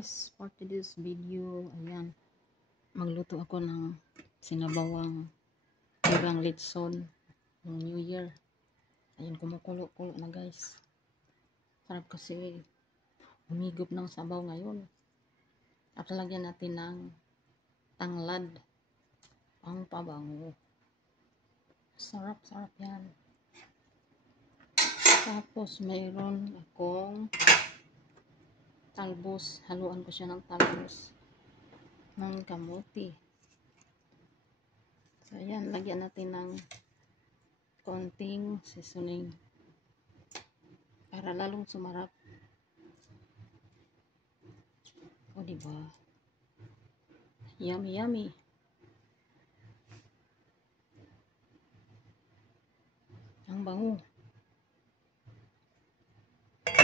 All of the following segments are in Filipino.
guys, for today's video, ayan, magluto ako ng sinabawang tirang litson ng New Year. Ayan, kumukulo-kulo na guys. Sarap kasi humigop ng sabaw ngayon. At lalagyan natin ng tanglad. Ang pabango. Sarap-sarap yan. Tapos mayroon akong talbos. Haluan ko siya ng talbos ng kamuti. So ayan, lagyan natin ng konting seasoning para lalong sumarap. O diba? Yummy yummy. Ang bango.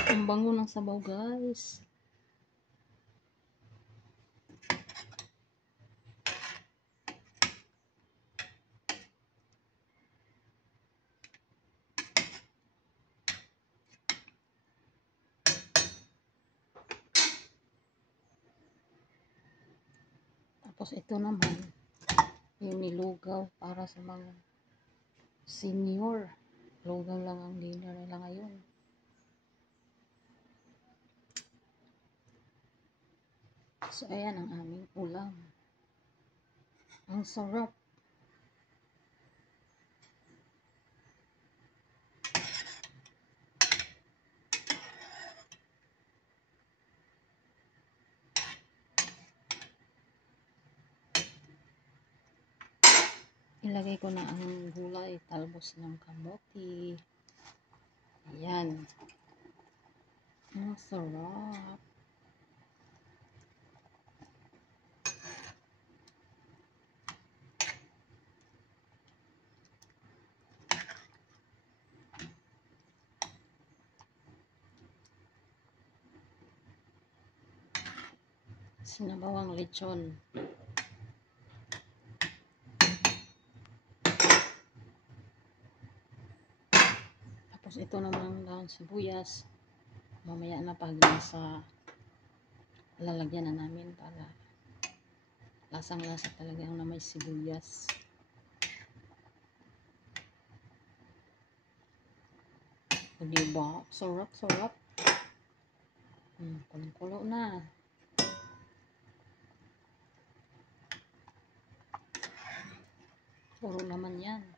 Ang bango ng sabaw guys. Tapos ito naman yung nilugaw para sa mga senior. Lugaw lang ang dinner nila ngayon. So ayan ang aming ulam. Ang sarap. Ilagay ko na ang gulay, talbos ng kamote. Ayan. Ang sarap. Sinabawang lechon. Tapos ito naman ang sibuyas. Mamaya na pag nasa lalagyan na namin para lasang-lasa talaga ang na may sibuyas. O diba? Sarap-sarap. Kulo na. Puro naman yan.